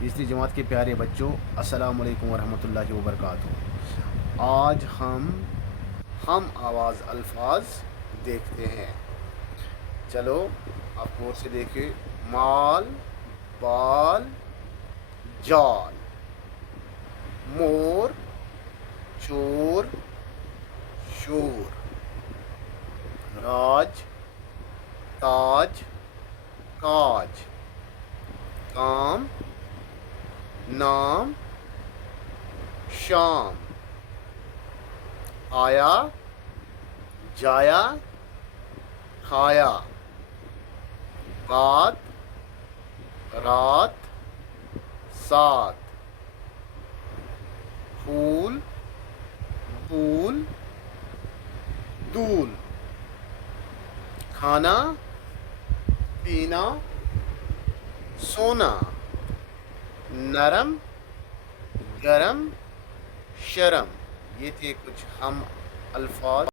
تیسری جماعت کے پیارے بچوں، السلام علیکم ورحمۃ اللہ وبرکاتہ۔ آج ہم آواز الفاظ دیکھتے ہیں۔ چلو آپ غور سے دیکھیں۔ مال، بال، جال، مور، چور، شور، راج، تاج، کاج، کام، نام، شام، آیا، جایا، کھایا، بات، رات، ساتھ، پھول، پھول، دول، کھانا، پینا، سونا، نرم، گرم، شرم۔ یہ تھے کچھ ہم الفاظ۔